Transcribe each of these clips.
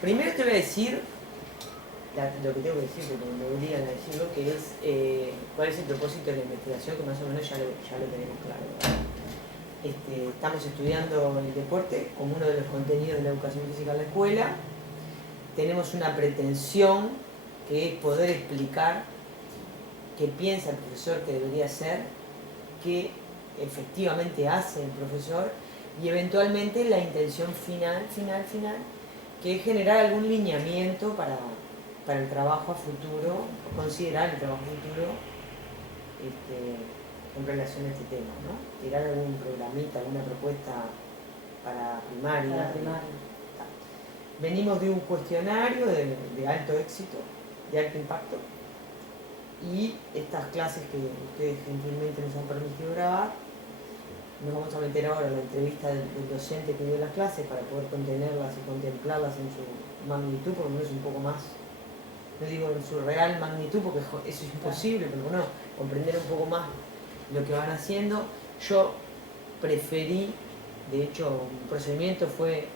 Primero te voy a decir lo que tengo que decir, porque me obligan a decirlo, que es cuál es el propósito de la investigación, que más o menos ya lo tenemos claro, ¿verdad? Estamos estudiando el deporte como uno de los contenidos de la educación física en la escuela. Tenemos una pretensión que es poder explicar qué piensa el profesor que debería hacer, qué efectivamente hace el profesor, y eventualmente la intención final, que es generar algún lineamiento para el trabajo a futuro, considerar el trabajo a futuro en relación a este tema, ¿no? Tirar algún programita, alguna propuesta para primaria. Venimos de un cuestionario de alto éxito, de alto impacto, y estas clases que ustedes gentilmente nos han permitido grabar, nos vamos a meter ahora en la entrevista del docente que dio las clases para poder contenerlas y contemplarlas en su magnitud, por lo menos un poco más, no digo en su real magnitud porque eso es imposible, pero bueno, comprender un poco más lo que van haciendo. Yo preferí, de hecho, un procedimiento fue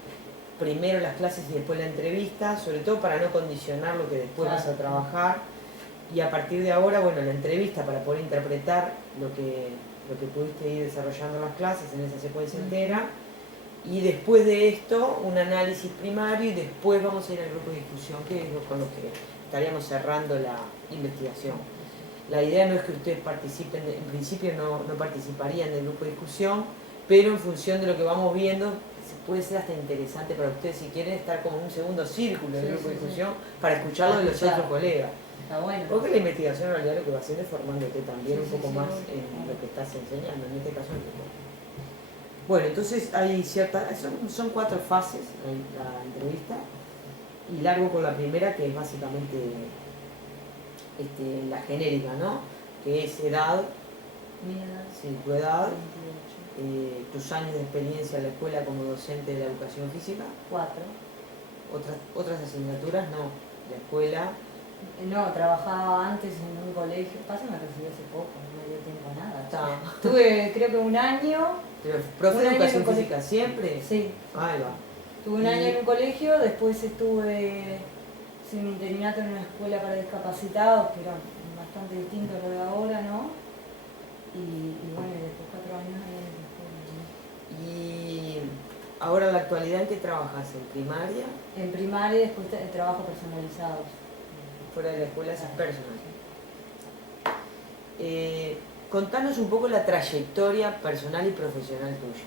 primero las clases y después la entrevista, sobre todo para no condicionar lo que después vas a trabajar, y a partir de ahora, bueno, la entrevista para poder interpretar lo que pudiste ir desarrollando en las clases en esa secuencia entera, y después de esto un análisis primario, y después vamos a ir al grupo de discusión, que es con lo que estaríamos cerrando la investigación. La idea no es que ustedes participen, en principio no participarían del grupo de discusión, pero en función de lo que vamos viendo puede ser hasta interesante para ustedes si quieren estar como en un segundo círculo del grupo de discusión para escucharlo de los otros colegas. Está bueno. Porque la investigación en realidad lo que va a hacer es formándote también un poco más en lo que estás enseñando, en este caso en el deporte. Bueno, entonces hay son 4 fases la entrevista, y largo con la primera, que es básicamente la genérica, ¿no? Que es edad, sí, tu edad, tus años de experiencia en la escuela como docente de la educación física. 4. Otras asignaturas, no, la escuela. No, trabajaba antes en un colegio. Pasa, me recibí hace poco, no me dio tiempo a nada. Está. Tuve, creo que un año. ¿Pero profe de educación física siempre? Sí. Ahí va. Tuve un año en un colegio, después estuve sin interinato en una escuela para discapacitados, que era bastante distinto a lo de ahora, ¿no? Y bueno, después 4 años ahí en la escuela, ¿no? Y ahora en la actualidad, ¿en qué trabajas? ¿En primaria? En primaria y después trabajo personalizados. Fuera de la escuela esas personas. Contanos un poco la trayectoria personal y profesional tuya.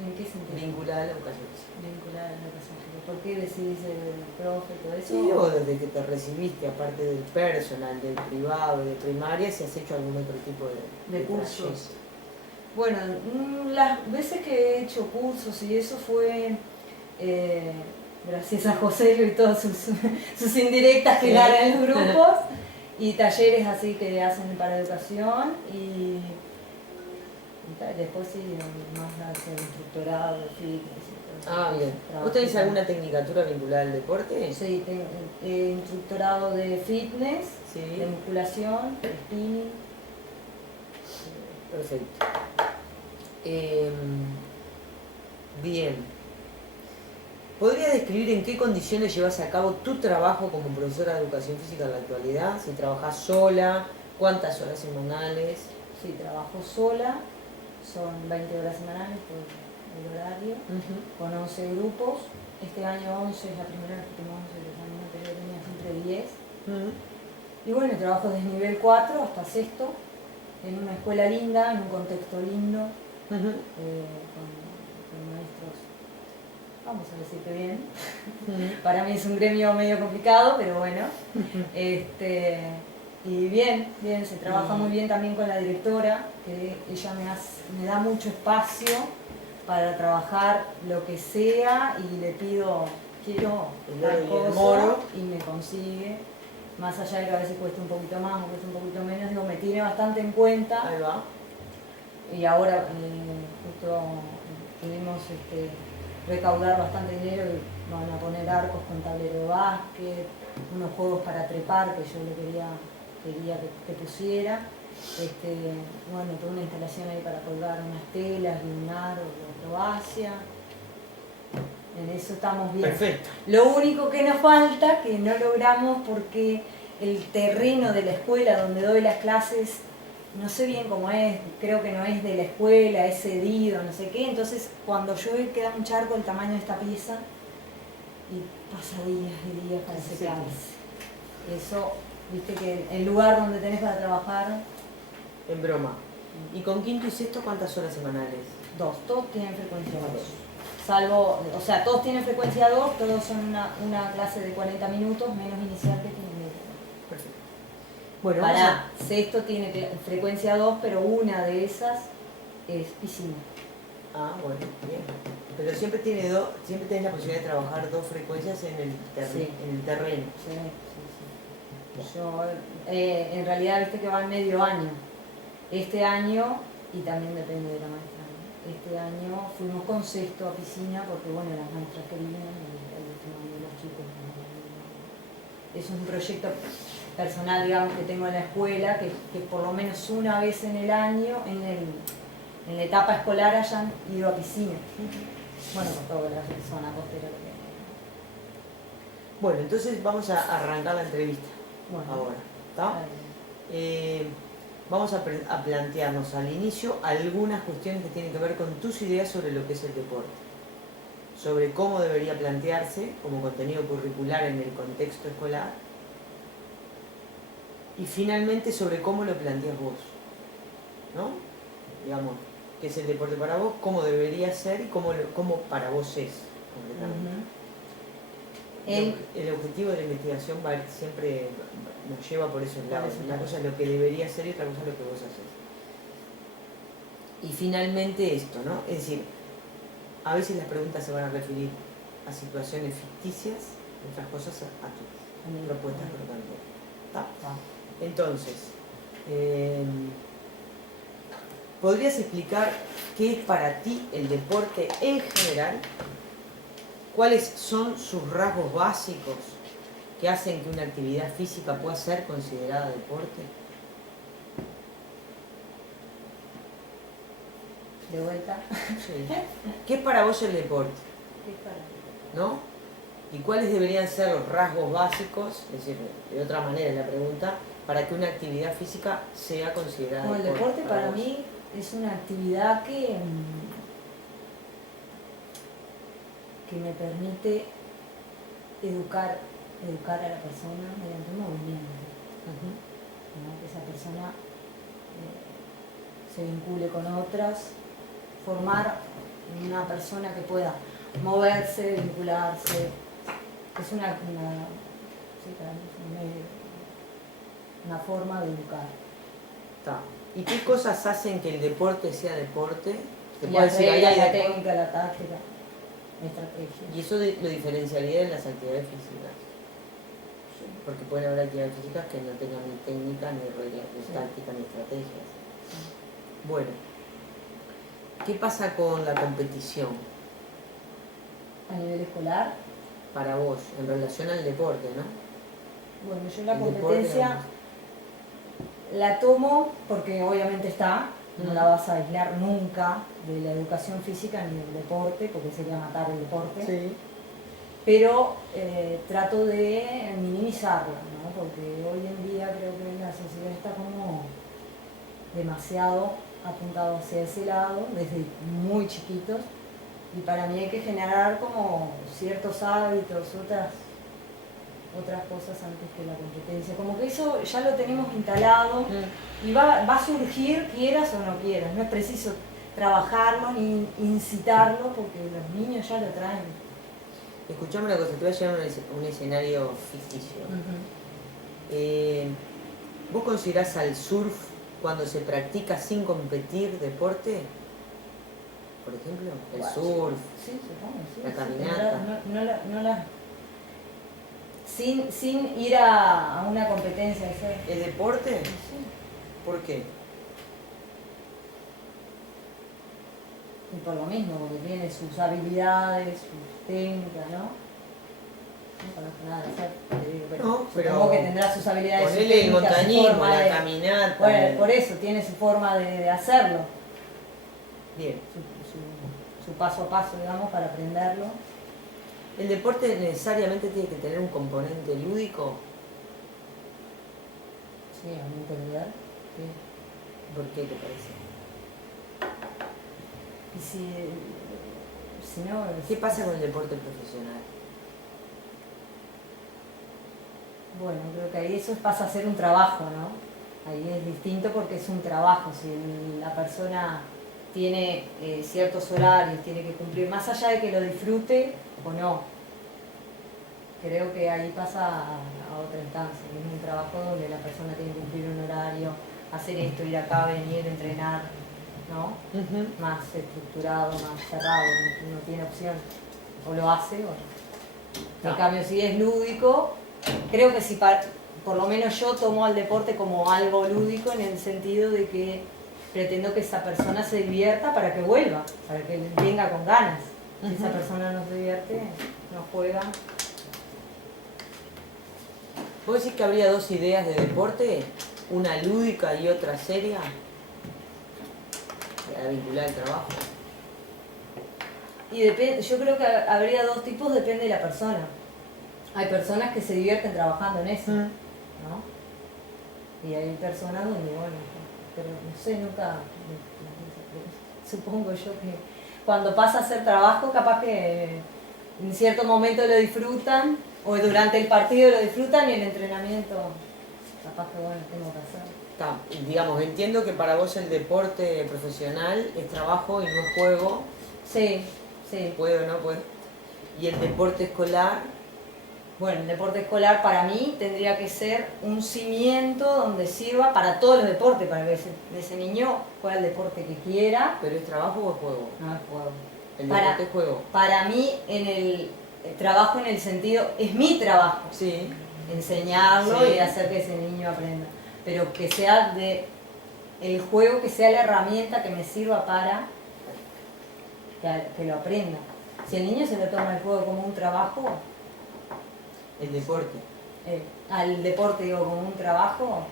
¿En qué sentido? Vinculada a la educación física. Vinculada a la educación física. ¿Por qué decidís ser profe y todo eso? Sí, o desde que te recibiste, aparte del personal, del privado, de primaria, si has hecho algún otro tipo de cursos. Bueno, las veces que he hecho cursos y eso fue gracias a José y todas sus indirectas que dan en los grupos, y talleres así que hacen para educación, y después sí, más hacia el instructorado de fitness. Ah, bien. ¿Vos tenés alguna tecnicatura vinculada al deporte? Sí, tengo instructorado de fitness, de musculación, de spinning. Perfecto. Bien. ¿Podrías describir en qué condiciones llevas a cabo tu trabajo como profesora de educación física en la actualidad? Si trabajás sola, ¿cuántas horas semanales? Sí, trabajo sola, son 20 horas semanales por el horario, con 11 grupos. Este año 11 es la primera vez que tengo 11, los años anteriores tenía siempre 10. Y bueno, trabajo desde nivel 4 hasta sexto, en una escuela linda, en un contexto lindo, con maestros, vamos a decir que bien. Para mí es un gremio medio complicado, pero bueno. Y bien, se trabaja muy bien también con la directora, que ella me da mucho espacio para trabajar lo que sea, y le pido, quiero tal cosa, y me consigue. Más allá de que a veces cueste un poquito más o cueste un poquito menos, digo, me tiene bastante en cuenta. Ahí va. Y ahora justo pudimos recaudar bastante dinero y van a poner arcos con tablero de básquet, unos juegos para trepar que yo le quería que pusiera. Bueno, toda una instalación ahí para colgar unas telas y un aro de acrobacia. En eso estamos bien. Perfecto. Lo único que nos falta, que no logramos porque el terreno de la escuela donde doy las clases, no sé bien cómo es, creo que no es de la escuela, es cedido, no sé qué. Entonces, cuando llueve queda un charco del tamaño de esta pieza y pasa días y días para secarse. Eso, viste que el lugar donde tenés para trabajar... En broma. ¿Y con quinto y sexto cuántas horas semanales? 2, todos tienen frecuencia 2. Salvo, o sea, todos tienen frecuencia 2, todos son una clase de 40 minutos, menos inicial que tiene media. Perfecto. Bueno, para sexto tiene frecuencia 2, pero una de esas es piscina. Ah, bueno, bien. Pero siempre tenés la posibilidad de trabajar 2 frecuencias en el terreno. Sí. Yo, en realidad, viste que va en medio año. Este año, y también depende de la maestra, ¿no? Este año fuimos con sexto a piscina porque, bueno, las maestras querían y el último año los chicos. Es un proyecto personal, digamos, que tengo en la escuela, que por lo menos una vez en el año, en la etapa escolar, hayan ido a piscina. Bueno, con toda la zona costera que tiene. Bueno, entonces vamos a arrancar la entrevista ahora. ¿Está? Vamos a plantearnos al inicio algunas cuestiones que tienen que ver con tus ideas sobre lo que es el deporte. Sobre cómo debería plantearse como contenido curricular en el contexto escolar. Y finalmente sobre cómo lo planteas vos. ¿No? Digamos, qué es el deporte para vos, cómo debería ser y cómo para vos es, completamente. El objetivo de la investigación siempre nos lleva por esos lados. Una cosa es lo que debería ser y otra cosa es lo que vos haces. Y finalmente esto, ¿no? Es decir, a veces las preguntas se van a referir a situaciones ficticias, otras cosas a tus propuestas por tanto. ¿Está? Entonces, ¿podrías explicar qué es para ti el deporte en general? ¿Cuáles son sus rasgos básicos que hacen que una actividad física pueda ser considerada deporte? De vuelta. Sí. ¿Qué es para vos el deporte? ¿Qué es para mí? ¿No? ¿Y cuáles deberían ser los rasgos básicos, es decir, de otra manera la pregunta, para que una actividad física sea considerada deporte? El deporte para mí es una actividad que me permite educar a la persona mediante un movimiento. ¿No? Que esa persona se vincule con otras, formar una persona que pueda moverse, vincularse. Es una forma de educar. Está. ¿Y qué cosas hacen que el deporte sea deporte? La técnica, la táctica. Estrategia. ¿Y eso lo diferenciaría en las actividades físicas? Sí. Porque pueden haber actividades físicas que no tengan ni técnica, ni reglas, ni táctica, ni estrategias. Sí. Bueno, ¿qué pasa con la competición? ¿A nivel escolar? Para vos, en relación al deporte, ¿no? Bueno, yo la competencia la tomo porque obviamente está. No la vas a aislar nunca de la educación física ni del deporte, porque sería matar el deporte. Sí. Pero trato de minimizarla, ¿no? Porque hoy en día creo que la sociedad está como demasiado apuntado hacia ese lado, desde muy chiquitos. Y para mí hay que generar como ciertos hábitos, otras cosas antes que la competencia. Como que eso ya lo tenemos instalado y va a surgir, quieras o no quieras. No es preciso trabajarlo ni incitarlo porque los niños ya lo traen. Escuchame una cosa, te voy a llevar un escenario ficticio. ¿Vos considerás al surf cuando se practica sin competir deporte? Por ejemplo, el surf, sí, sí, la caminata. Sin ir a una competencia. ¿Es deporte? Sí. ¿Por qué? Y por lo mismo, porque tiene sus habilidades, sus técnicas, ¿no? No conozco nada de hacer, pero supongo que tendrá sus habilidades, sus técnicas, el montañismo, la caminata. Bueno, por eso, tiene su forma de hacerlo. Bien. Su paso a paso, digamos, para aprenderlo. ¿El deporte necesariamente tiene que tener un componente lúdico? Sí, a mi entender. Sí. ¿Por qué te parece? Y si no... ¿Qué pasa con el deporte profesional? Bueno, creo que ahí eso pasa a ser un trabajo, ¿no? Ahí es distinto porque es un trabajo. Si la persona tiene ciertos horarios, tiene que cumplir, más allá de que lo disfrute o no, creo que ahí pasa a otra instancia. Es un trabajo donde la persona tiene que cumplir un horario, hacer esto, ir acá, venir, entrenar, ¿no? Más estructurado, más cerrado, no tiene opción. O lo hace o no. En cambio, si es lúdico, creo que si por lo menos yo tomo al deporte como algo lúdico en el sentido de que pretendo que esa persona se divierta para que vuelva, para que venga con ganas. Si esa persona no se divierte, no juega. ¿Vos decís que habría dos ideas de deporte? Una lúdica y otra seria, para vincular el trabajo. Y depende, yo creo que habría dos tipos, depende de la persona. Hay personas que se divierten trabajando en eso, ¿no? Y hay personas donde, bueno, pero no sé, nunca, supongo yo que cuando pasa a ser trabajo, capaz que en cierto momento lo disfrutan, o durante el partido lo disfrutan y el entrenamiento, capaz que, bueno, tengo que hacer. Digamos, entiendo que para vos el deporte profesional es trabajo y no es juego. Sí, sí. ¿Puede o no puede? Y el deporte escolar. Bueno, el deporte escolar para mí tendría que ser un cimiento donde sirva para todos los deportes, para que ese niño juegue el deporte que quiera. ¿Pero es trabajo o es juego? No es juego. ¿El deporte es juego? Para mí, en el trabajo en el sentido, es mi trabajo. Sí. Enseñarlo y hacer que ese niño aprenda. Pero que sea el juego, que sea la herramienta que me sirva para que lo aprenda. Si el niño se lo toma el juego como un trabajo... El deporte. Al deporte digo como un trabajo,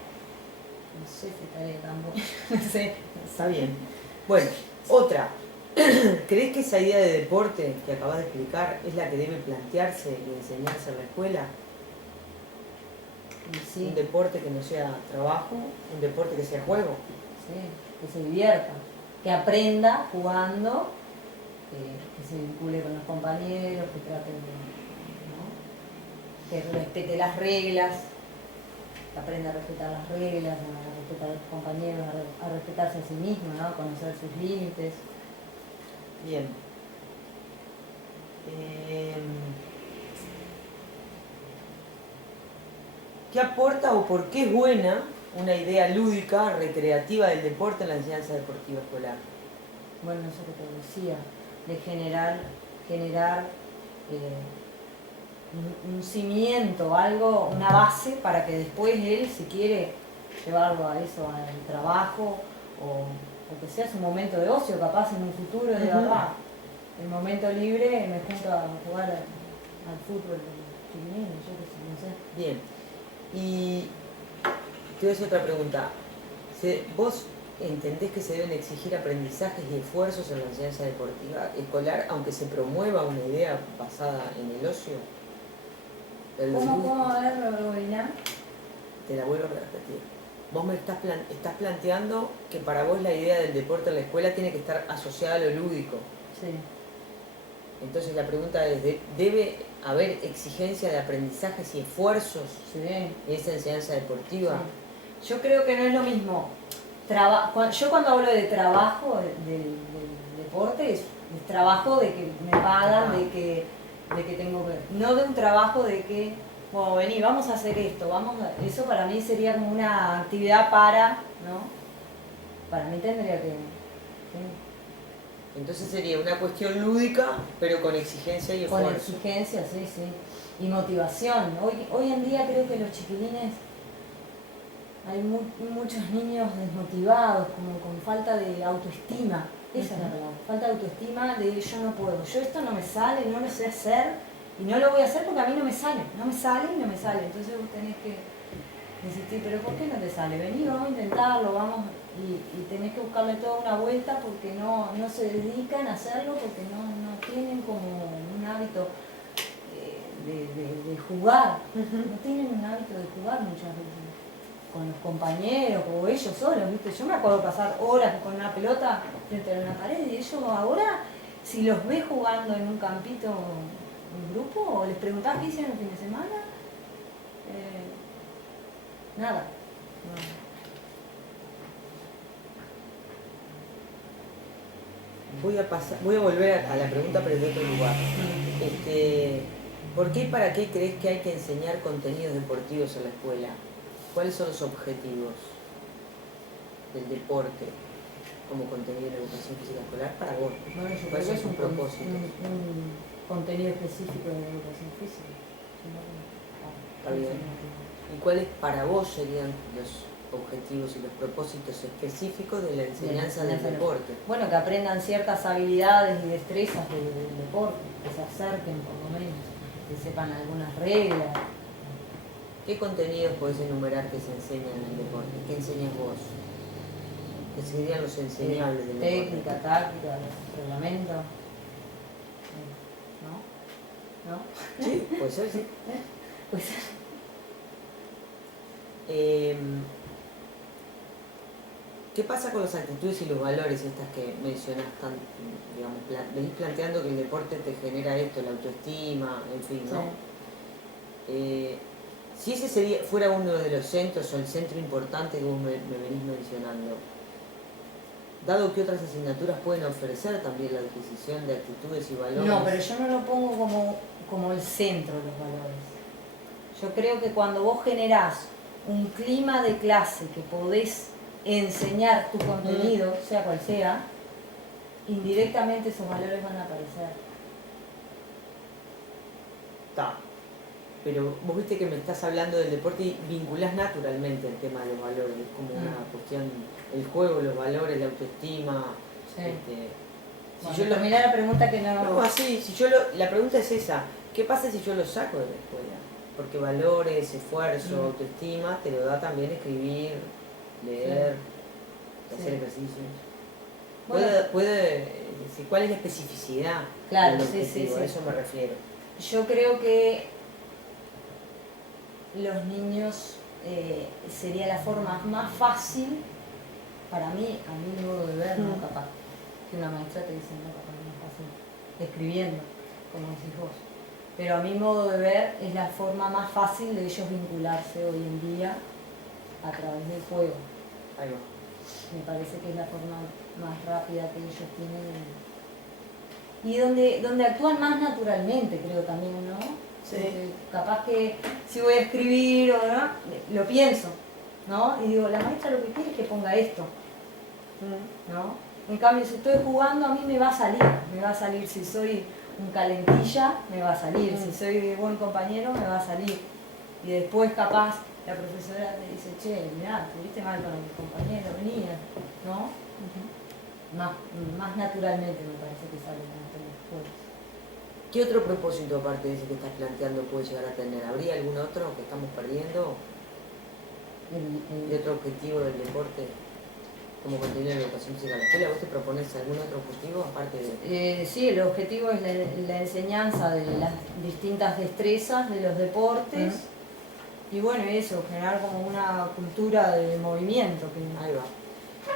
no sé si estaría tan bueno. No sé. Está bien. Bueno, otra. ¿Crees que esa idea de deporte que acabas de explicar es la que debe plantearse y enseñarse en la escuela? Sí. Un deporte que no sea trabajo, un deporte que sea juego. Sí, que se divierta, que aprenda jugando, que se vincule con los compañeros, que trate que respete las reglas, que aprenda a respetar las reglas, a respetar a los compañeros, a respetarse a sí mismo, ¿no? A conocer sus límites. Bien. ¿Qué aporta o por qué es buena una idea lúdica, recreativa del deporte en la enseñanza deportiva escolar? Bueno, eso que te decía, de generar un cimiento, algo, una base para que después él, si quiere llevarlo a eso, al trabajo, o que sea su momento de ocio, capaz en un futuro, de verdad, el momento libre me junto a jugar al fútbol chiquilín, yo qué sé, no sé. Bien, y te voy a hacer otra pregunta. ¿Vos entendés que se deben exigir aprendizajes y esfuerzos en la enseñanza deportiva escolar, aunque se promueva una idea basada en el ocio? ¿Cómo a ver, Robina? Te la vuelvo a repetir. Vos me estás planteando que para vos la idea del deporte en la escuela tiene que estar asociada a lo lúdico. Sí. Entonces la pregunta es, ¿debe haber exigencia de aprendizajes y esfuerzos en esa enseñanza deportiva? Sí. Yo creo que no es lo mismo. Yo cuando hablo de trabajo del deporte, es trabajo de que me pagan, de que tengo que... No de un trabajo de que, bueno, vení, vamos a hacer esto, eso para mí sería como una actividad ¿no? Para mí tendría que... Sí. Entonces sería una cuestión lúdica, pero con exigencia y esfuerzo. Con exigencia, sí, sí. Y motivación. Hoy en día creo que los chiquilines, hay muchos niños desmotivados, como con falta de autoestima. Esa es la palabra. Falta de autoestima de yo no puedo. Yo esto no me sale, no lo sé hacer y no lo voy a hacer porque a mí no me sale. No me sale y no me sale. Entonces vos tenés que insistir, pero ¿por qué no te sale? Vení, vamos a intentarlo, vamos. Y tenés que buscarle toda una vuelta porque no se dedican a hacerlo, porque no tienen como un hábito. de jugar. No tienen un hábito de jugar muchas veces con los compañeros o ellos solos, ¿viste? Yo me acuerdo pasar horas con una pelota frente a una pared y ellos ahora, si los ves jugando en un campito en grupo o les preguntás qué hicieron el fin de semana, nada. No. Voy a volver a la pregunta, pero de otro lugar. ¿Por qué y para qué crees que hay que enseñar contenidos deportivos en la escuela? ¿Cuáles son los objetivos del deporte como contenido de educación física escolar para vos? Bueno, yo ¿Cuáles creo que son sus es propósitos? un contenido específico de la educación física. Está bien. ¿Y cuáles para vos serían los objetivos y los propósitos específicos de la enseñanza del deporte? Bueno, que aprendan ciertas habilidades y destrezas del deporte, que se acerquen por lo menos, que sepan algunas reglas. ¿Qué contenidos podés enumerar que se enseñan en el deporte? ¿Qué enseñas vos? ¿Qué serían los enseñables del deporte? Técnica, táctica, reglamento. ¿No? ¿No? Sí, puede ser, sí. Pues, ¿qué pasa con las actitudes y los valores estas que mencionás tan, digamos, venís planteando que el deporte te genera esto, la autoestima, en fin, ¿no? sí. Si ese fuera uno de los centros o el centro importante que vos me venís mencionando, dado que otras asignaturas pueden ofrecer también la adquisición de actitudes y valores. No, pero yo no lo pongo como el centro de los valores. Yo creo que cuando vos generás un clima de clase que podés enseñar tu contenido, sea cual sea, indirectamente esos valores van a aparecer. Está. Pero vos viste que me estás hablando del deporte y vinculás naturalmente el tema de los valores, como una cuestión, el juego, los valores, la autoestima. Sí. Si Bueno, terminá la pregunta que no... No, así, la pregunta es esa, ¿qué pasa si yo lo saco de la escuela? Porque valores, esfuerzo, autoestima, te lo da también escribir, leer, hacer ejercicios. Bueno, puede decir, ¿cuál es la especificidad? Claro, del sí. objetivo? A eso me refiero. Yo creo que los niños sería la forma más fácil, para mí, a mi modo de ver, no capaz, que una maestra te dice, no, capaz no es fácil, escribiendo, como decís vos. Pero a mi modo de ver es la forma más fácil de ellos vincularse hoy en día a través del juego. Ahí va. Me parece que es la forma más rápida que ellos tienen y donde actúan más naturalmente, creo también, ¿no? Sí. Capaz que si voy a escribir o no, lo pienso, ¿no? Y digo, la maestra lo que quiere es que ponga esto, ¿no? En cambio, si estoy jugando, a mí me va a salir si soy un calentilla, me va a salir, si soy buen compañero, me va a salir. Y después capaz la profesora te dice, che, mirá, estuviste mal con el compañero, venía, ¿no? Más naturalmente me parece que salen los juegos. ¿Qué otro propósito aparte de ese que estás planteando puede llegar a tener? ¿Habría algún otro que estamos perdiendo? ¿Y otro objetivo del deporte como contenido de educación física en la escuela? ¿Vos te propones algún otro objetivo aparte de...? Sí, el objetivo es la enseñanza de las distintas destrezas de los deportes y bueno, eso, generar como una cultura de movimiento. Ahí va.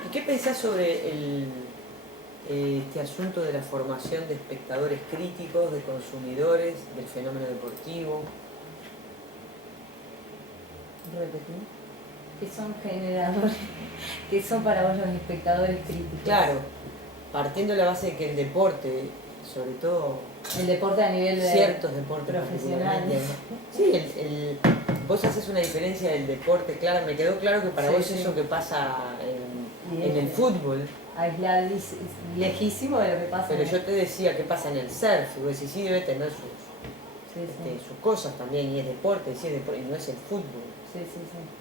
¿Y qué pensás sobre este asunto de la formación de espectadores críticos, de consumidores del fenómeno deportivo? Repetí. ¿Qué son generadores? ¿Qué son para vos los espectadores críticos? Claro, partiendo de la base de que el deporte, sobre todo... El deporte a nivel de... Ciertos deportes profesionales. Sí, vos haces una diferencia del deporte, claro, me quedó claro que para vos eso que pasa en el fútbol... Aislado, lejísimo de lo que pasa. Pero yo te decía qué pasa en el surf, y vos decís, sí debe tener sus cosas también, y es deporte, sí es deporte, y no es el fútbol. Sí.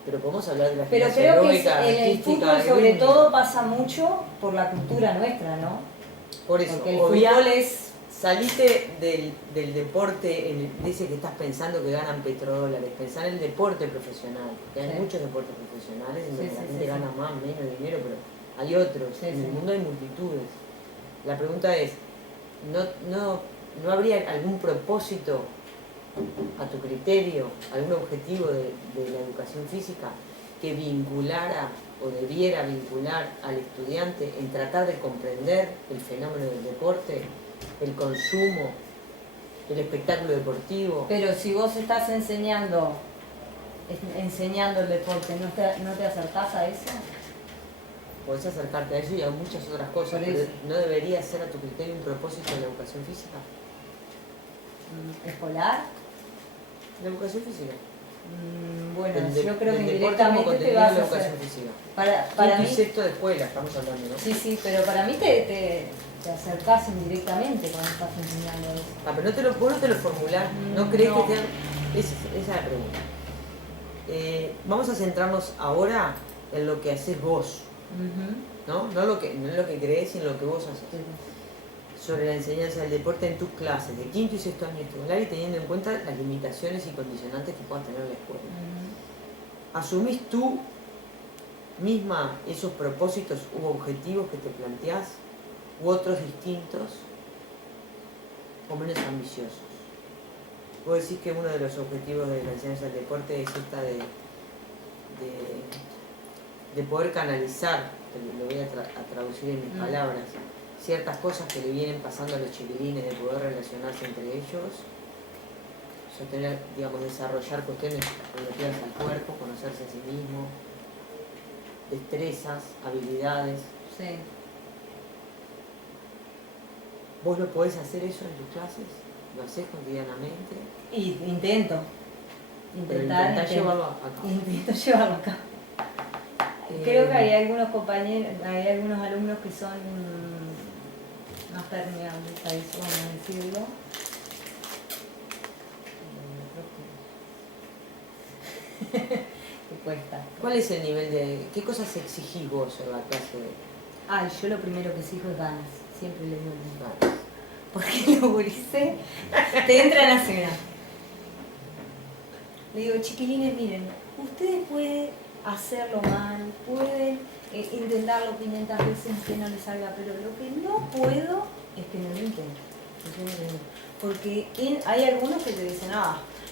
Pero podemos hablar de la Pero gimnasia creo aeróbica, que el fútbol sobre todo pasa mucho por la cultura nuestra, ¿no? Por eso, porque el fútbol es... Salite del deporte, de ese que estás pensando que ganan petrodólares, pensar en el deporte profesional, porque hay muchos deportes profesionales en donde la gente gana más, menos dinero, pero hay otros, en el mundo hay multitudes. La pregunta es, ¿no habría algún propósito a tu criterio, algún objetivo de la educación física que vinculara o debiera vincular al estudiante en tratar de comprender el fenómeno del deporte, el consumo, el espectáculo deportivo? Pero si vos estás enseñando el deporte, ¿no te acercás a eso? Podés acercarte a eso y a muchas otras cosas, pero ¿no debería ser a tu criterio un propósito de la educación física? ¿Escolar? ¿La educación física? Bueno, yo creo que indirectamente te vas a hacer. Para mí, sexto de escuela, estamos hablando, ¿no? Sí, pero para mí te acercás indirectamente cuando estás enseñando eso. Pero vos no te lo formulás, ¿no crees que te... Esa es la pregunta. Vamos a centrarnos ahora en lo que haces vos, ¿no? No en lo que crees, sino en lo que vos haces. Sobre la enseñanza del deporte en tus clases de quinto y sexto año escolar y teniendo en cuenta las limitaciones y condicionantes que puedas tener en la escuela. ¿Asumís tú misma esos propósitos u objetivos que te planteás u otros distintos o menos ambiciosos? Vos decís que uno de los objetivos de la enseñanza del deporte es esta de poder canalizar, lo voy a traducir en mis palabras, ciertas cosas que le vienen pasando a los chiquilines, de poder relacionarse entre ellos, sostener, digamos, desarrollar cuestiones relativas al cuerpo, conocerse a sí mismo, destrezas, habilidades. Sí. ¿Vos lo podés hacer eso en tus clases? ¿Lo hacés cotidianamente? Y intento llevarlo a cabo. Intento llevarlo a cabo. Creo que hay algunos alumnos que son más permeables a eso, vamos a decirlo. ¿Qué cuesta? ¿Cuál es el nivel de... qué cosas exigís vos en la clase? Yo lo primero que exijo es ganas. Siempre le digo ganas. Porque los gurises te entran a cena. Le digo, chiquilines, miren, ustedes pueden hacerlo mal, pueden intentarlo 500 veces que no les salga, pero lo que no puedo es que no lo intenten. Porque hay algunos que te dicen,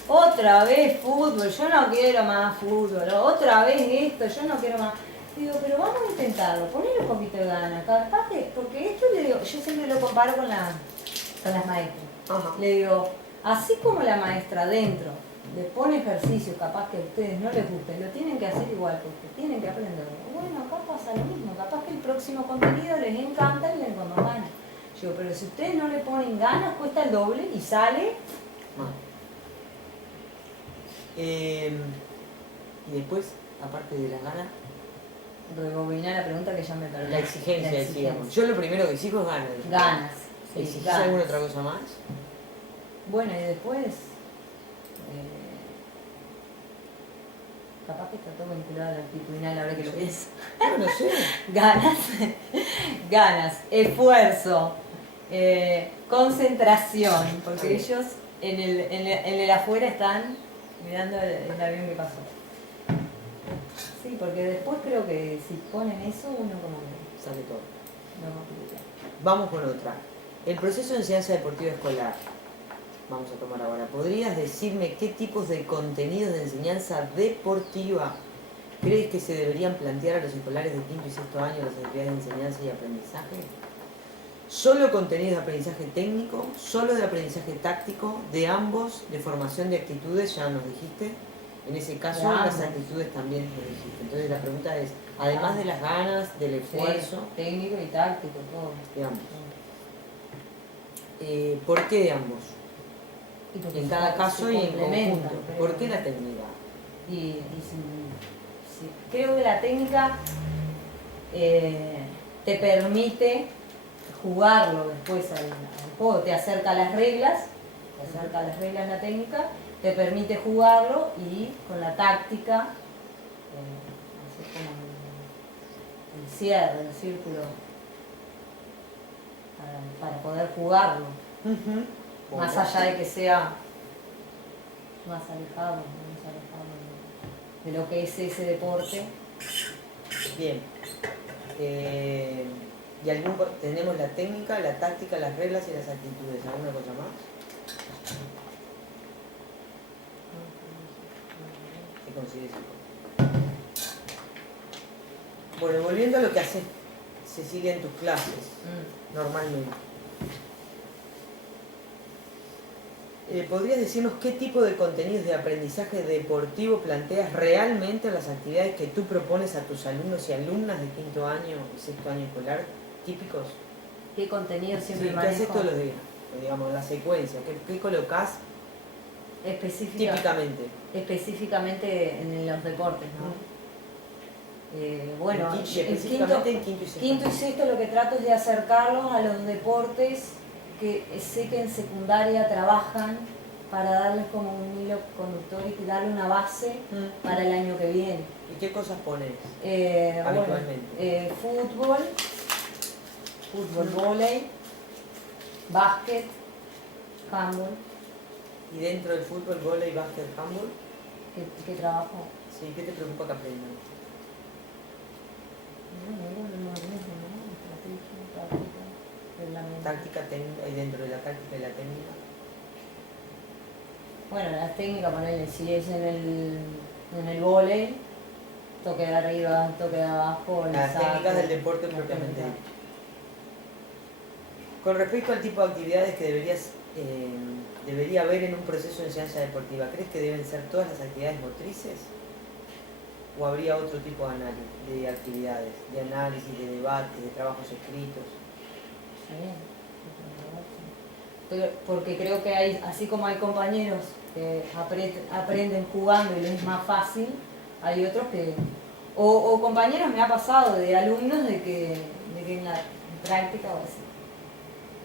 otra vez fútbol, yo no quiero más fútbol, otra vez esto, yo no quiero más. Digo, pero vamos a intentarlo, ponle un poquito de ganas, capaz que, porque esto le digo, yo siempre lo comparo con las maestras. Ajá. Le digo, así como la maestra dentro les pone ejercicio, capaz que a ustedes no les guste, lo tienen que hacer igual, porque tienen que aprender. Bueno, acá pasa lo mismo, capaz que el próximo contenido les encanta y les con más ganas. Digo, pero si ustedes no le ponen ganas, cuesta el doble y sale. Y después, aparte de las ganas, rebobinar la pregunta que ya me perdí. La exigencia, digamos. Yo lo primero que exijo es ganas. Ganas. Sí, ¿Exigís alguna otra cosa más? Bueno, y después, capaz que está todo vinculado a la actitudinal ahora que lo pienso. No sé. Ganas, esfuerzo, concentración, porque ellos en el afuera están mirando el avión que pasó. Sí, porque después creo que si ponen eso, uno como que sale todo. No. Vamos con otra. El proceso de enseñanza deportiva escolar. Vamos a tomar ahora. ¿Podrías decirme qué tipos de contenidos de enseñanza deportiva crees que se deberían plantear a los escolares de quinto y sexto año en las actividades de enseñanza y aprendizaje? ¿Solo contenidos de aprendizaje técnico? ¿Solo de aprendizaje táctico? ¿De ambos? ¿De formación de actitudes? Ya nos dijiste. En ese caso, las actitudes también nos dijiste. Entonces la pregunta es, además de las ganas, del esfuerzo... Sí, técnico y táctico, todo. De ambos. ¿Por qué de ambos? En cada caso y en conjunto. ¿Por qué la técnica? Creo que la técnica te permite jugarlo después al juego, te acerca a las reglas, la técnica, te permite jugarlo y con la táctica, así como el cierre, el círculo, para poder jugarlo. Más allá de que sea más alejado de lo que es ese deporte. Bien. Tenemos la técnica, la táctica, las reglas y las actitudes. ¿Alguna cosa más? consigues el código. Bueno, volviendo a lo que haces, Cecilia, en tus clases, normalmente. ¿Podrías decirnos qué tipo de contenidos de aprendizaje deportivo planteas realmente en las actividades que tú propones a tus alumnos y alumnas de quinto año y sexto año escolar típicos? ¿Qué contenido siempre manejo? ¿Qué haces todos los días? Digamos, la secuencia, ¿qué colocás típicamente? Específicamente en los deportes, ¿no? Bueno, específicamente en quinto y sexto lo que trato es de acercarlos a los deportes que sé que en secundaria trabajan para darles como un hilo conductor y darle una base para el año que viene. ¿Y qué cosas pones habitualmente? Fútbol, vóley, básquet, handball. ¿Y dentro del fútbol, vóley, básquet, handball? ¿Qué trabajo? Sí, ¿qué te preocupa que aprendan? Táctica, técnica, y dentro de la táctica y la técnica. Bueno, las técnicas, ponele, si es en el vóley, toque de arriba, toque de abajo, las técnicas del deporte propiamente dicho. Con respecto al tipo de actividades que debería haber en un proceso de enseñanza deportiva, ¿crees que deben ser todas las actividades motrices? ¿O habría otro tipo de actividades, de análisis, de debate, de trabajos escritos? Porque creo que así como hay compañeros que aprenden jugando y les es más fácil, hay otros que... O compañeros, me ha pasado, de alumnos de que en la práctica o así.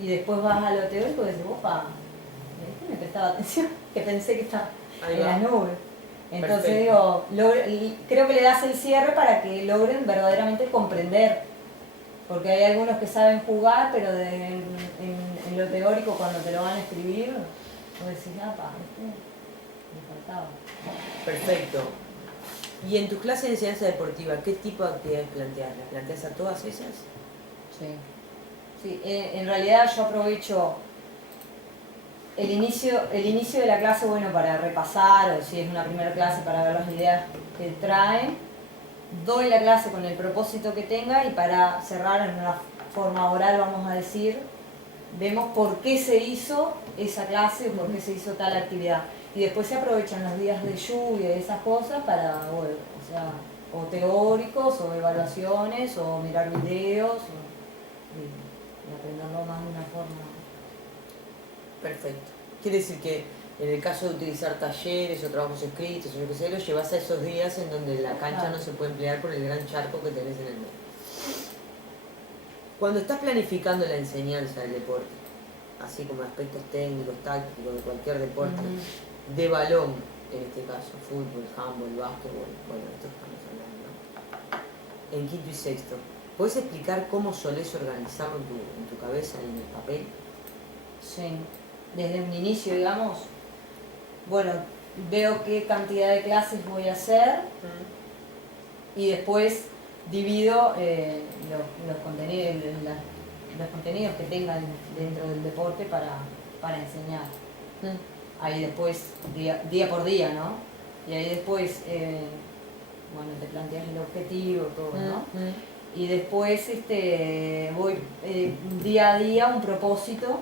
Y después vas a lo teórico y dices, opa, me prestaba atención, que pensé que estaba en las nubes. Entonces digo, creo que le das el cierre para que logren verdaderamente comprender. Porque hay algunos que saben jugar, pero en lo teórico, cuando te lo van a escribir, vos decís, me faltaba. Perfecto. ¿Y en tus clases de enseñanza deportiva, qué tipo de actividades planteas? ¿Las planteas a todas esas? Sí, en realidad yo aprovecho el inicio de la clase, bueno, para repasar, o si es una primera clase, para ver las ideas que traen. Doy la clase con el propósito que tenga y para cerrar en una forma oral, vamos a decir, vemos por qué se hizo esa clase o por qué se hizo tal actividad. Y después se aprovechan los días de lluvia y esas cosas para, bueno, o teóricos, o evaluaciones, o mirar videos, y aprenderlo más de una forma. Perfecto. Quiere decir que en el caso de utilizar talleres o trabajos escritos o lo que sea, los llevas a esos días en donde la cancha no se puede emplear por el gran charco que tenés en el medio. Cuando estás planificando la enseñanza del deporte, así como aspectos técnicos, tácticos, de cualquier deporte, de balón, en este caso, fútbol, handball, básquetbol, bueno, esto estamos hablando, ¿no? En quinto y sexto, ¿puedes explicar cómo solés organizarlo en tu cabeza y en el papel? Sí, desde un inicio, digamos, bueno, veo qué cantidad de clases voy a hacer y después divido los contenidos que tengan dentro del deporte para enseñar. Ahí después, día por día, ¿no? Y ahí después, bueno, te planteas el objetivo, todo, ¿no? Y después voy día a día un propósito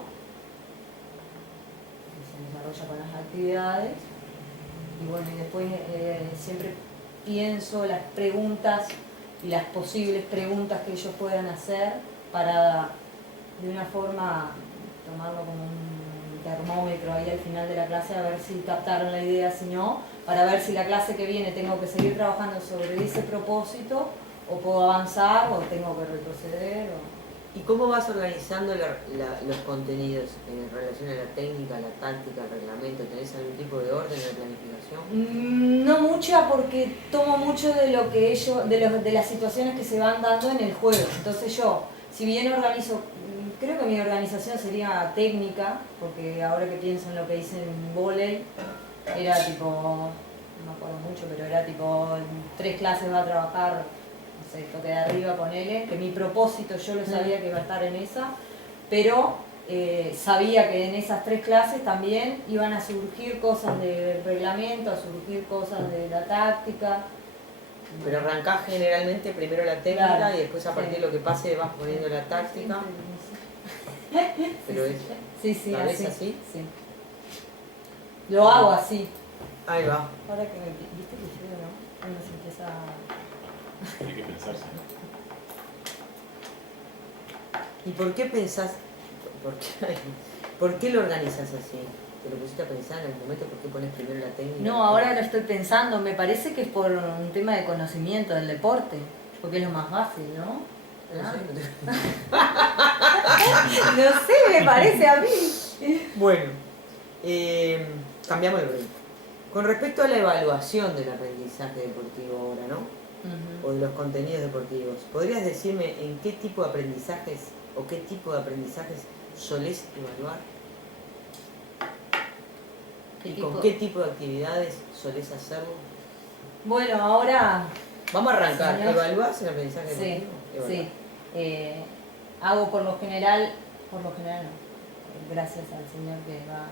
que se desarrolla con las actividades. Y bueno, y después siempre pienso las preguntas y las posibles preguntas que ellos puedan hacer para de una forma tomarlo como un termómetro ahí al final de la clase, a ver si captaron la idea, si no, para ver si la clase que viene tengo que seguir trabajando sobre ese propósito o puedo avanzar o tengo que retroceder. ¿Y cómo vas organizando los contenidos en relación a la técnica, la táctica, el reglamento? ¿Tenés algún tipo de orden en la planificación? No mucha, porque tomo mucho de lo que de las situaciones que se van dando en el juego. Entonces yo, si bien organizo, creo que mi organización sería técnica, porque ahora que pienso en lo que hice en vóley, era tipo, no me acuerdo mucho, pero era tipo, en 3 clases va a trabajar, toque de arriba, ponele, que mi propósito yo lo sabía que iba a estar en esa, pero sabía que en esas 3 clases también iban a surgir cosas del reglamento, a surgir cosas de la táctica. Pero arrancás generalmente primero la técnica, claro, y después a partir de lo que pase vas poniendo la táctica. Pero es, sí, ¿la ves así? Sí. Lo hago así. Ahí va. Ahora que me viste que feo, ¿no? Cuando se empieza a... Hay que pensarse, ¿no? ¿Y por qué pensás, por qué lo organizas así? ¿Te lo pusiste a pensar en el momento por qué pones primero la técnica? No, ahora lo estoy pensando. Me parece que es por un tema de conocimiento del deporte, porque es lo más fácil, ¿no? No sé, No sé, me parece a mí. Bueno, cambiamos el brinco. Con respecto a la evaluación del aprendizaje deportivo ahora, ¿no? O de los contenidos deportivos, ¿podrías decirme en qué tipo de aprendizajes o qué tipo de aprendizajes solés evaluar? ¿Y con qué tipo de actividades solés hacerlo? Bueno, ahora... Vamos a arrancar. Señor. ¿Evaluás el aprendizaje Sí, deportivo? sí. Hago por lo general no, gracias al señor que va a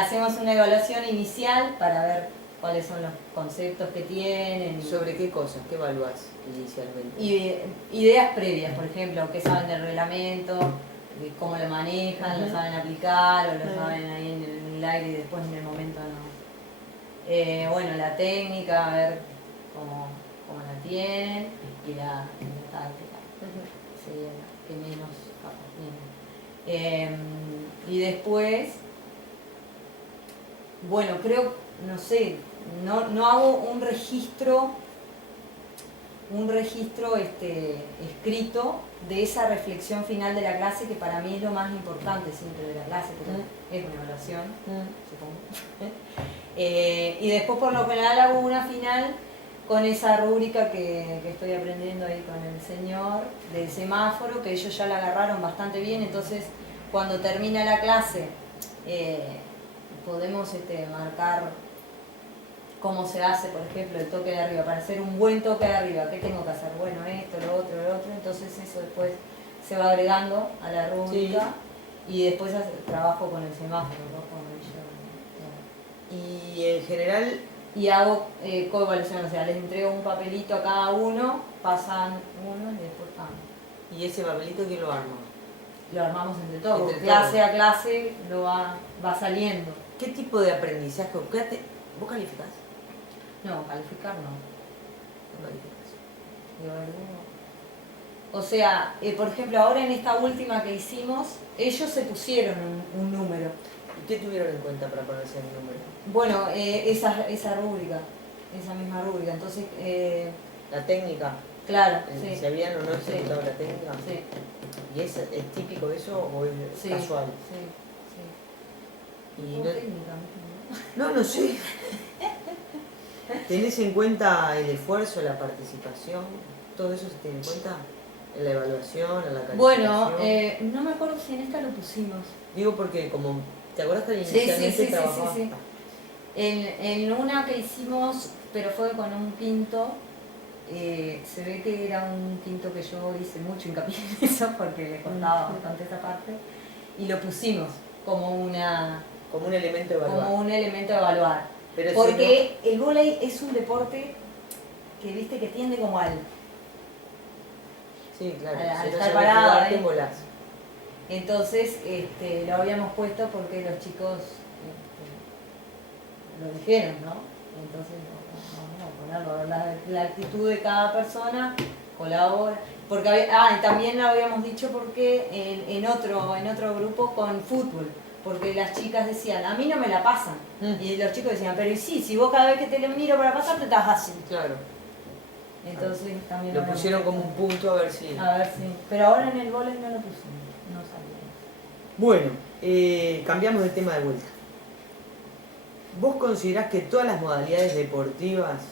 hacemos una evaluación inicial para ver cuáles son los conceptos que tienen. ¿Sobre qué cosas? ¿Qué evaluás inicialmente? Y ideas previas, por ejemplo, qué saben del reglamento, cómo lo manejan, lo saben aplicar o lo saben ahí en el aire y después en el momento no. Bueno, la técnica, a ver cómo la tienen, y la táctica, sería la que menos capaz tienen. Y después, bueno, creo, no sé, no hago un registro escrito de esa reflexión final de la clase, que para mí es lo más importante siempre de la clase, porque es una evaluación, supongo. Y después por lo general hago una final con esa rúbrica que estoy aprendiendo ahí con el señor, del semáforo, que ellos ya la agarraron bastante bien, entonces cuando termina la clase podemos marcar cómo se hace, por ejemplo, el toque de arriba. Para hacer un buen toque de arriba, ¿qué tengo que hacer? Bueno, esto, lo otro, entonces eso después se va agregando a la rúbrica, y después trabajo con el semáforo, rojo, amarillo. Y en general... Y hago coevaluación, o sea, les entrego un papelito a cada uno, pasan uno y después ¿Y ese papelito quién lo arma? lo armamos entre todos, Entre clase todos. a clase va saliendo. ¿Qué tipo de aprendizaje? ¿Vos calificás? No, calificar no. No calificás. Digo, o sea, por ejemplo, ahora en esta última que hicimos, ellos se pusieron un número. ¿Y qué tuvieron en cuenta para ponerse el número? Bueno, esa rúbrica, esa misma rúbrica. Entonces, La técnica. claro, Si habían o no ejecutado la técnica. Sí. ¿Y es típico eso o es casual? Sí. Y Como no, técnica, no sé. ¿Tenés en cuenta el esfuerzo, la participación? ¿Todo eso se tiene en cuenta? ¿En la evaluación, en la calificación? Bueno, no me acuerdo si en esta lo pusimos. Digo porque como... ¿Te acuerdas que inicialmente trabajabas? Sí. En una que hicimos, pero fue con un quinto, se ve que era un quinto que yo hice mucho hincapié en eso porque le costaba bastante esa parte, y lo pusimos como un elemento de evaluar. como un elemento de evaluar. Pero Porque si no, el vóley es un deporte que viste que tiende como al... Sí, claro. al Si no estar sabés parado, jugar, te volás. Entonces lo habíamos puesto porque los chicos lo dijeron, ¿no? Entonces vamos a ponerlo, la actitud de cada persona colabora. Porque y también lo habíamos dicho porque en otro grupo con fútbol, porque las chicas decían, a mí no me la pasan, y los chicos decían, pero sí, si vos cada vez que te le miro para pasar te estás así. Claro. Entonces también lo pusieron como un punto a ver si... pero ahora en el vóley no lo pusimos, no sabía. Bueno, cambiamos de tema de vuelta. ¿Vos considerás que todas las modalidades deportivas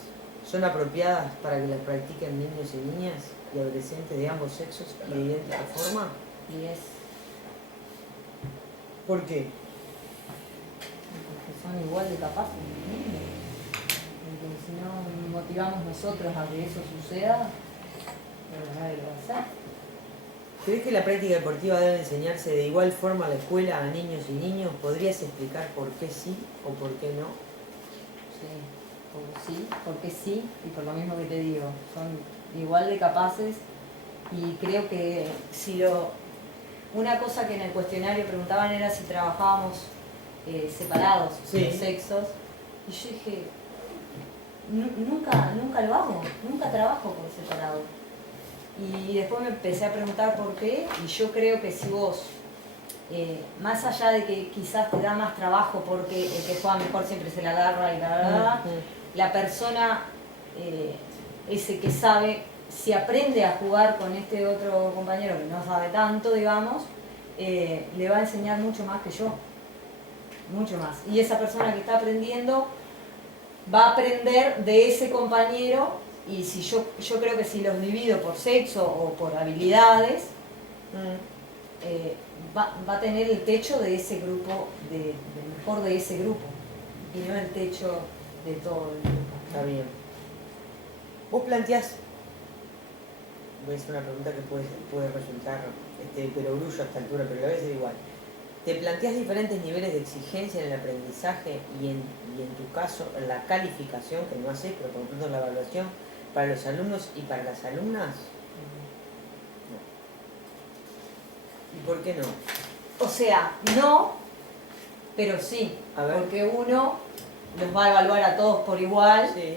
son apropiadas para que las practiquen niños y niñas y adolescentes de ambos sexos y de idéntica forma? Y es... ¿Por qué? Porque son igual de capaces, ¿no? Porque si no motivamos nosotros a que eso suceda, nadie lo va a hacer. ¿Crees que la práctica deportiva debe enseñarse de igual forma a la escuela a niños y niños? ¿Podrías explicar por qué sí o por qué no? Sí, porque sí, y por lo mismo que te digo, son igual de capaces y creo que una cosa que en el cuestionario preguntaban era si trabajábamos separados, sí, los sexos, y yo dije, nunca lo hago, nunca trabajo por separado. Y después me empecé a preguntar por qué, y yo creo que si vos, más allá de que quizás te da más trabajo porque el que juega mejor siempre se la agarra y la persona, ese que sabe, si aprende a jugar con este otro compañero que no sabe tanto, digamos, le va a enseñar mucho más que yo, mucho más. Y esa persona que está aprendiendo va a aprender de ese compañero, y si yo creo que si los divido por sexo o por habilidades, va a tener el techo de ese grupo, de mejor de ese grupo, y no el techo de todo el grupo. Está bien. Vos planteás, es una pregunta que puede resultar perogrullo a esta altura, pero la voy a hacer igual. ¿Te planteás diferentes niveles de exigencia en el aprendizaje y en tu caso en la calificación, que no haces, pero por ejemplo en la evaluación, para los alumnos y para las alumnas? No. ¿Y por qué no? O sea, no, pero sí, porque uno los va a evaluar a todos por igual, sí,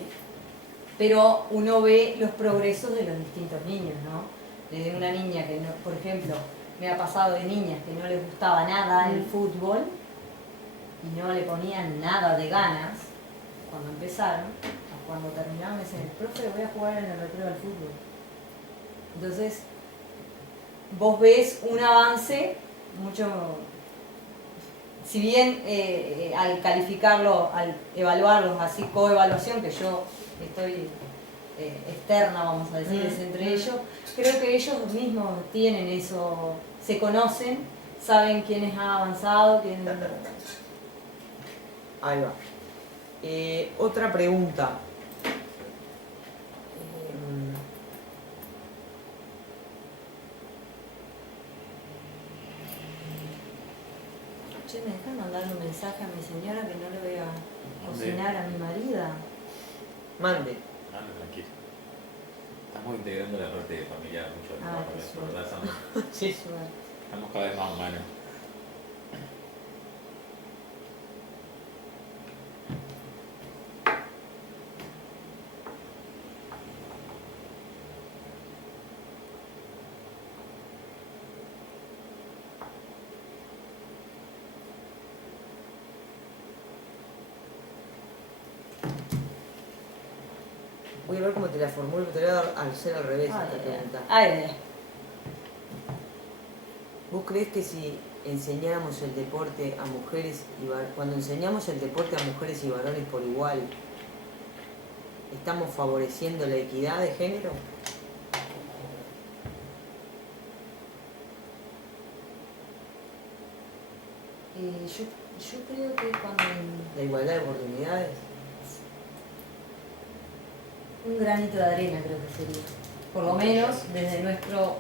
pero uno ve los progresos de los distintos niños, ¿no? Desde una niña que, no, por ejemplo, me ha pasado de niñas que no les gustaba nada el fútbol y no le ponían nada de ganas cuando empezaron, a cuando terminaron me decían, profe, voy a jugar en el recreo al fútbol. Entonces, vos ves un avance mucho, si bien al calificarlo, al evaluarlos así, coevaluación, que yo estoy externa, vamos a decir, es entre ellos, creo que ellos mismos tienen eso, se conocen, saben quiénes han avanzado, quién... Ahí va. Otra pregunta. Che, ¿me dejan mandar un mensaje a mi señora que no le voy a cocinar a mi marida? Mande. Tranquilo. Estamos integrando la parte familiar mucho del trabajo, ¿verdad, Sandra? Sí. Estamos cada vez más humanos. Voy a ver cómo te la formulo, te voy a dar al ser al revés esta pregunta. ¿Vos crees que si enseñáramos el deporte a mujeres y varones, cuando enseñamos el deporte a mujeres y varones por igual, estamos favoreciendo la equidad de género? Yo creo que cuando... ¿La igualdad de oportunidades? Un granito de arena creo que sería. Por lo menos desde nuestro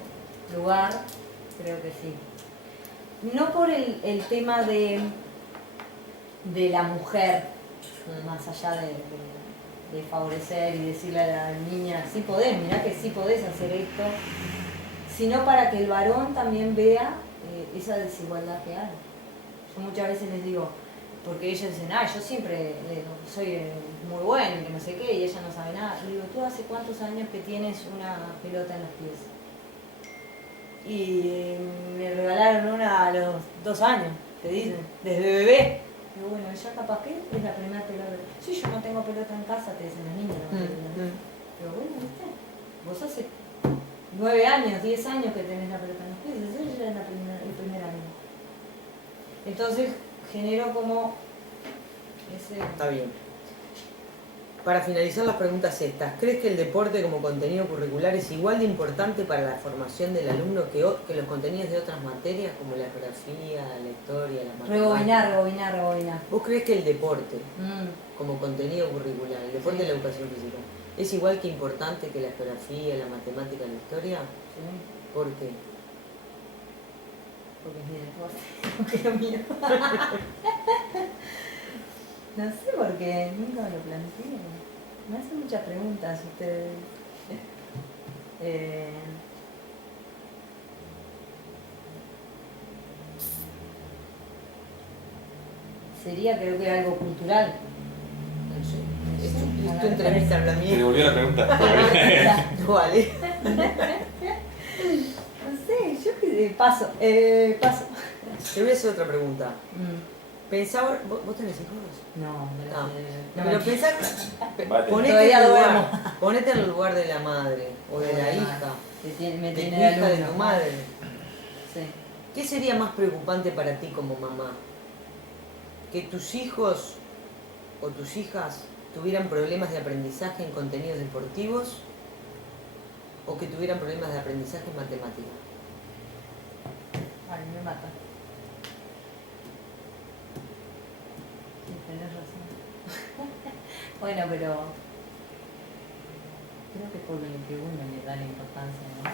lugar, creo que sí. No por el tema de la mujer, más allá de favorecer y decirle a la niña, sí podés, mirá que sí podés hacer esto, sino para que el varón también vea esa desigualdad que hay. Yo muchas veces les digo, porque ellos dicen, yo siempre soy muy bueno, que no sé qué, y ella no sabe nada. Y digo, ¿tú hace cuántos años que tienes una pelota en los pies? Y me regalaron una a los 2 años, te dicen, desde bebé. Digo, bueno, ella capaz que es la primera pelota. Sí, yo no tengo pelota en casa, te dicen los niños. Pero bueno, ¿viste? Vos hace 9 años, 10 años que tenés la pelota en los pies, ella es el primer año. Entonces, genero como ese... Está bien. Para finalizar las preguntas estas, ¿crees que el deporte como contenido curricular es igual de importante para la formación del alumno que los contenidos de otras materias como la geografía, la historia, la matemática? Rebobinar. ¿Vos crees que el deporte como contenido curricular, el deporte de la educación física, es igual que importante que la geografía, la matemática, la historia? Sí. ¿Por qué? porque es mi deporte, que lo mío. No sé por qué, nunca me lo planteé. Me hacen muchas preguntas ustedes. Sería, creo que algo cultural. No sé. Es tu entrevista, no la ¿Te mía. devolvió la pregunta? No vale. No sé, yo que paso. Te voy a hacer otra pregunta. Mm. Pensaba, ¿vos tenés hijos? No, Pero pensá, Vale. ponete en el lugar de la madre o de la hija, Me de tu tiene hija, de de alumno. tu madre. Sí. ¿Qué sería más preocupante para ti como mamá? ¿Que tus hijos o tus hijas tuvieran problemas de aprendizaje en contenidos deportivos o que tuvieran problemas de aprendizaje en matemáticas? Ay, me mata. Sí, tenés razón. Bueno, pero creo que es por lo que uno le da la importancia, ¿no?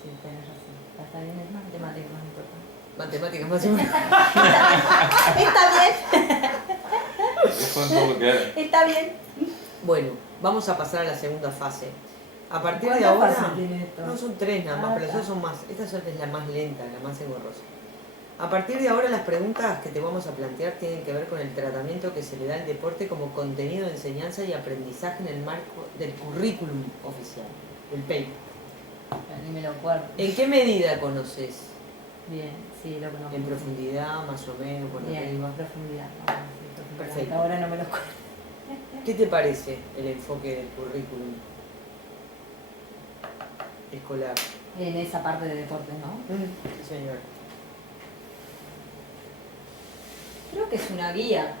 Sí, tenés razón. Está bien, es matemática más importante. Matemáticas más importantes. Está bien. Eso es todo lo que hay. Está bien. Bueno, vamos a pasar a la segunda fase. A partir de ¿Cuántas ahora, fases tiene esto? no son 3 nada más, Ah, pero está. esas son más. Esta es la más lenta, la más engorrosa. A partir de ahora, las preguntas que te vamos a plantear tienen que ver con el tratamiento que se le da al deporte como contenido de enseñanza y aprendizaje en el marco del currículum oficial, el PEI. Ni me lo acuerdo. ¿En qué medida conoces? Bien, sí, lo conozco. ¿En profundidad, más o menos, por Bien, arriba? profundidad. No, sí, profundidad. Perfecto. Ahora no me lo acuerdo. ¿Qué te parece el enfoque del currículum escolar? En esa parte de deportes, ¿no? Sí, señor. Creo que es una guía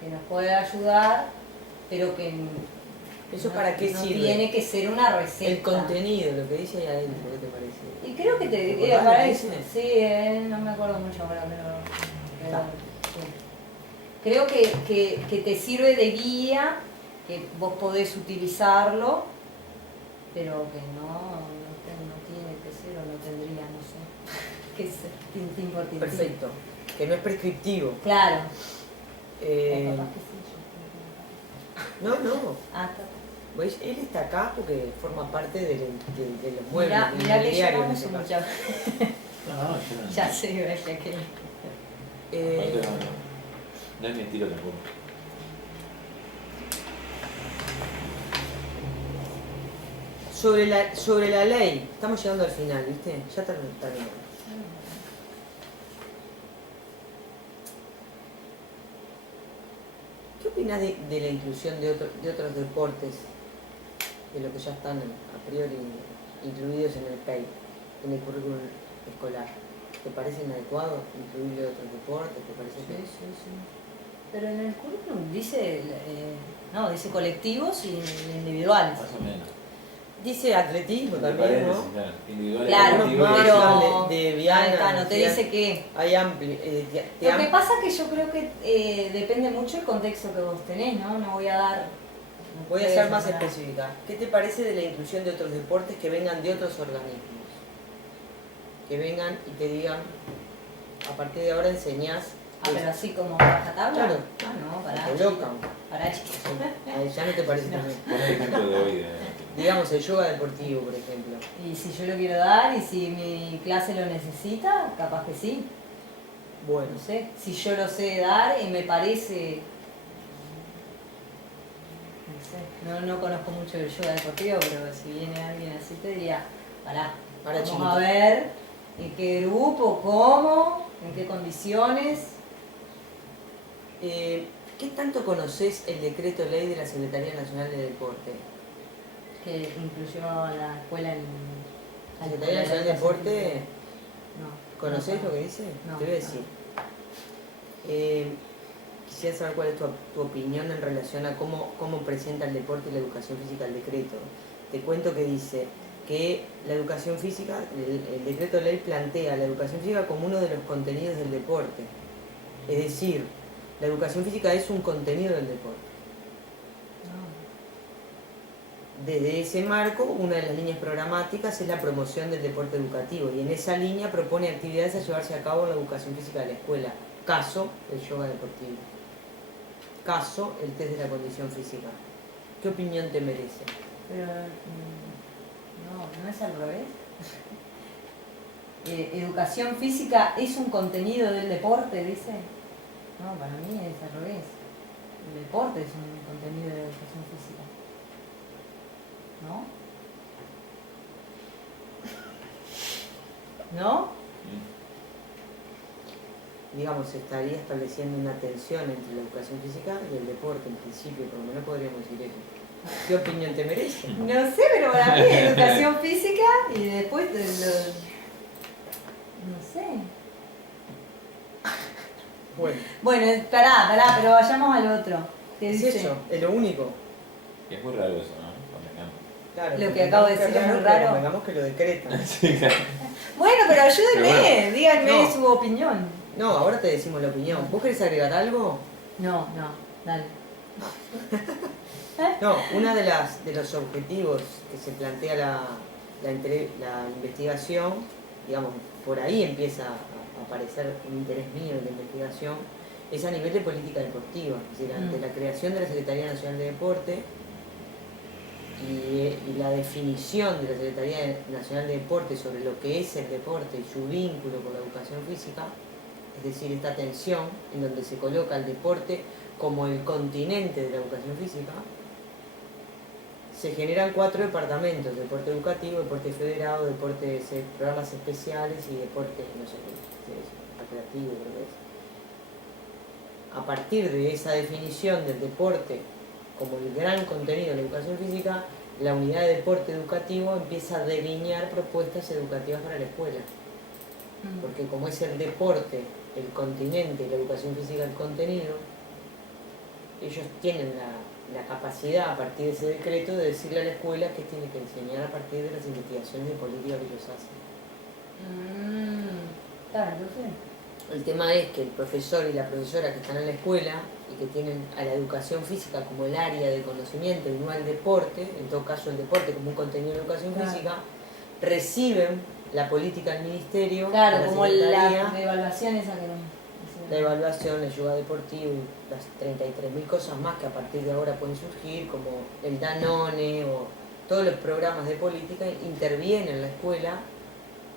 que nos puede ayudar, pero que ¿Eso no, para qué no sirve? tiene que ser una receta. El contenido, lo que dice ahí adentro, ¿qué te parece? Y creo que ¿Te te acordás lo que parece, dice? sí, no me acuerdo mucho ahora, pero Está. sí. Creo que te sirve de guía, que vos podés utilizarlo, pero que no tiene que ser o no tendría, no sé, que es tintín por tintín. Perfecto. Que no es prescriptivo. Claro. O Eh, capaz que sí, yo no, no. Ah, está. ¿Veis? Él está acá porque forma parte de los muebles, Mirá, del mirá que yo mobiliario no en uso este caso. mucha. No, yo no. Ya sé, ves que aquel. Aparte, no es mi estilo tampoco. sobre la ley, estamos llegando al final, ¿viste? Ya terminamos. ¿Qué opinas de la inclusión de otros deportes, de lo que ya están a priori incluidos en el PEI, en el currículum escolar? ¿Te parece inadecuado incluirle otros deportes? ¿Te parece que...? Sí. Pero en el currículum dice, dice colectivos y individuales. Más o menos. Dice atletismo Entre también, ¿no? paréntesis, claro. Individual, Claro, colectivo, pero de Viana, ahí está, no te Viana. dice qué. Hay amplio... Lo que pasa es que yo creo que depende mucho del contexto que vos tenés, ¿no? No voy a dar... Voy a ser más específica. ¿Qué te parece de la inclusión de otros deportes que vengan de otros organismos? Que vengan y te digan, a partir de ahora enseñás... pero así como rajatabla. Claro. Ah, no, pará. Te colocan. Pará, chiquito. Ya no te parece No. también. Pon el ejemplo de hoy. Digamos, el yoga deportivo, por ejemplo. Y si yo lo quiero dar y si mi clase lo necesita, capaz que sí. Bueno, No sé, si yo lo sé dar y me parece... No sé, no conozco mucho del yoga deportivo, pero si viene alguien así te diría, pará, vamos chiquito. a ver en qué grupo, cómo, en qué condiciones. ¿Qué tanto conoces el decreto ley de la Secretaría Nacional de Deporte? Que incluyó la escuela en... La Secretaría Nacional de Deporte, No. ¿conocés no, lo que dice? No, Te voy a decir. Quisiera saber cuál es tu opinión en relación a cómo presenta el deporte y la educación física el decreto. Te cuento que dice que la educación física, el decreto de ley plantea la educación física como uno de los contenidos del deporte. Es decir, la educación física es un contenido del deporte. desde ese marco, una de las líneas programáticas es la promoción del deporte educativo y en esa línea propone actividades a llevarse a cabo en la educación física de la escuela. Caso, el yoga deportivo. Caso, el test de la condición física. ¿Qué opinión te merece? Pero no es al revés. Educación física es un contenido del deporte, dice. No, para mí es al revés. El deporte es un contenido de educación física. ¿No? ¿No? Digamos, se estaría estableciendo una tensión entre la educación física y el deporte, en principio, por lo menos podríamos decir eso. ¿Qué opinión te merece? No sé, pero para mí educación física y después no sé. Bueno, pará, pero vayamos al otro. ¿Qué es dice? eso, es lo único. Y es muy raro eso, ¿no? Claro, lo que acabo de decir es muy raro. Digamos que lo decretan. Sí, claro. Bueno, pero ayúdenme, Pero díganme no. su opinión. No, ahora te decimos la opinión. ¿Vos querés agregar algo? No, dale. No, uno de los objetivos que se plantea la investigación, digamos, por ahí empieza a aparecer un interés mío en la investigación, es a nivel de política deportiva, es decir, ante la creación de la Secretaría Nacional de Deporte y la definición de la Secretaría Nacional de Deporte sobre lo que es el deporte y su vínculo con la educación física, es decir, esta tensión en donde se coloca el deporte como el continente de la educación física, se generan 4 departamentos: deporte educativo, deporte federado, programas especiales y deporte, no sé qué es, recreativo, creo que es. A partir de esa definición del deporte como el gran contenido de la educación física, la unidad de deporte educativo empieza a delinear propuestas educativas para la escuela. Porque como es el deporte el continente y la educación física el contenido, ellos tienen la capacidad a partir de ese decreto de decirle a la escuela qué tiene que enseñar a partir de las investigaciones de política que ellos hacen. Claro, yo sé. El tema es que el profesor y la profesora que están en la escuela y que tienen a la educación física como el área de conocimiento y no al deporte, en todo caso el deporte como un contenido de educación física, reciben la política del ministerio, claro, la como secretaría, la evaluación esa que no. la evaluación, el yoga deportivo y las 33.000 cosas más que a partir de ahora pueden surgir, como el Danone o todos los programas de política, intervienen en la escuela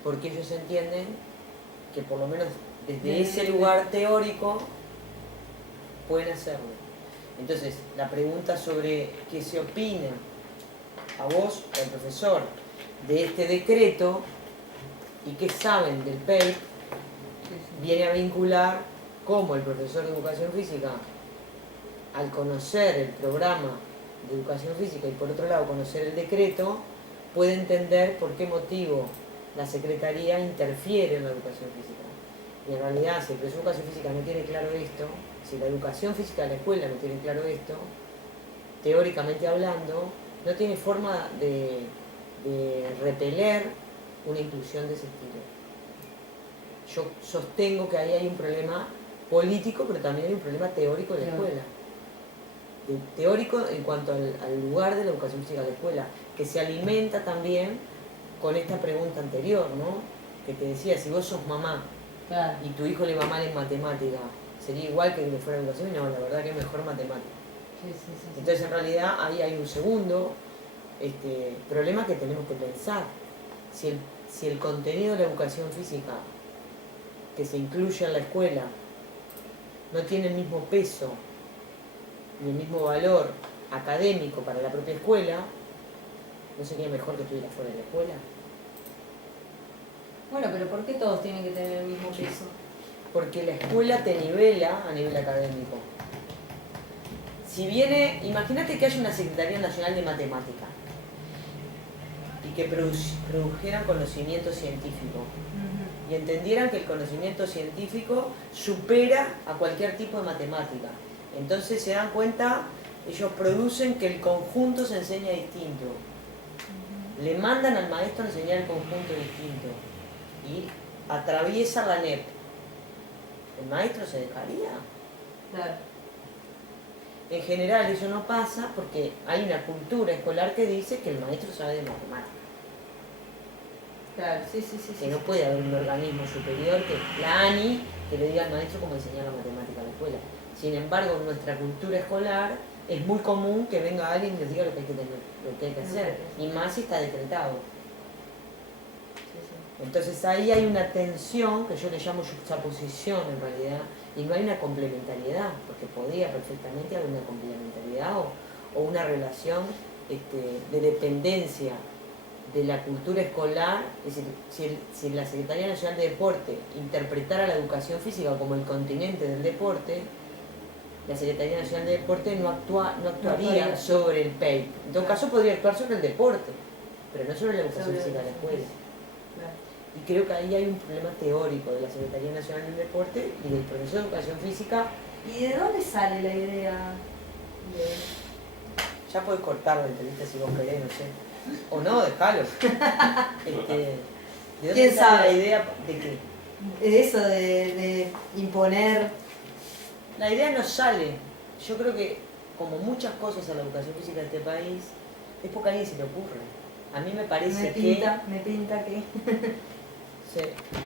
porque ellos entienden que por lo menos desde ese lugar teórico pueden hacerlo. Entonces, la pregunta sobre qué se opina a vos, al profesor, de este decreto y qué saben del PEI, viene a vincular cómo el profesor de educación física, al conocer el programa de educación física y por otro lado conocer el decreto, puede entender por qué motivo la Secretaría interfiere en la educación física. Y en realidad, si el profesor de educación física no tiene claro esto, si la educación física de la escuela no tiene claro esto, teóricamente hablando, no tiene forma de repeler una inclusión de ese estilo. Yo sostengo que ahí hay un problema político, pero también hay un problema teórico de la escuela. Teórico en cuanto al lugar de la educación física de la escuela, que se alimenta también con esta pregunta anterior, ¿no? Que te decía, si vos sos mamá y tu hijo le va mal en matemática, ¿sería igual que le fuera educación? No, la verdad que es mejor matemática. Sí. Entonces, en realidad, ahí hay un segundo problema que tenemos que pensar. Si el contenido de la educación física que se incluye en la escuela no tiene el mismo peso ni el mismo valor académico para la propia escuela, ¿no sería mejor que estuviera fuera de la escuela? Bueno, pero ¿por qué todos tienen que tener el mismo peso? Porque la escuela te nivela a nivel académico. Si viene, imagínate que haya una Secretaría Nacional de Matemática y que produjeran conocimiento científico y entendieran que el conocimiento científico supera a cualquier tipo de matemática. Entonces se dan cuenta, ellos producen que el conjunto se enseña distinto. Le mandan al maestro a enseñar el conjunto distinto y atraviesa la NEP. ¿El maestro se dejaría? Claro. En general eso no pasa porque hay una cultura escolar que dice que el maestro sabe de matemáticas. Claro, sí. Que no puede haber un organismo superior que la ANI que le diga al maestro cómo enseñar la matemática en la escuela. Sin embargo, en nuestra cultura escolar es muy común que venga alguien y les diga lo que hay que tener, lo que hay que hacer, y más si está decretado. Entonces ahí hay una tensión que yo le llamo juxtaposición en realidad, y no hay una complementariedad, porque podría perfectamente haber una complementariedad o una relación de dependencia de la cultura escolar. Es decir, si la Secretaría Nacional de Deporte interpretara la educación física como el continente del deporte, la Secretaría Nacional de Deporte no actuaría sobre el PEI. En todo caso podría actuar sobre el deporte, pero no sobre la educación física de la escuela. Y creo que ahí hay un problema teórico de la Secretaría Nacional del Deporte y del profesor de educación física. ¿Y de dónde sale la idea de...? Ya podés cortar la entrevista si vos querés, no sé. O no, dejalo. ¿De dónde ¿Quién sale sabe? la idea de qué? De eso, de imponer... La idea no sale. Yo creo que, como muchas cosas a la educación física de este país, es porque a alguien se le ocurre. A mí me parece Me pinta que... Sí.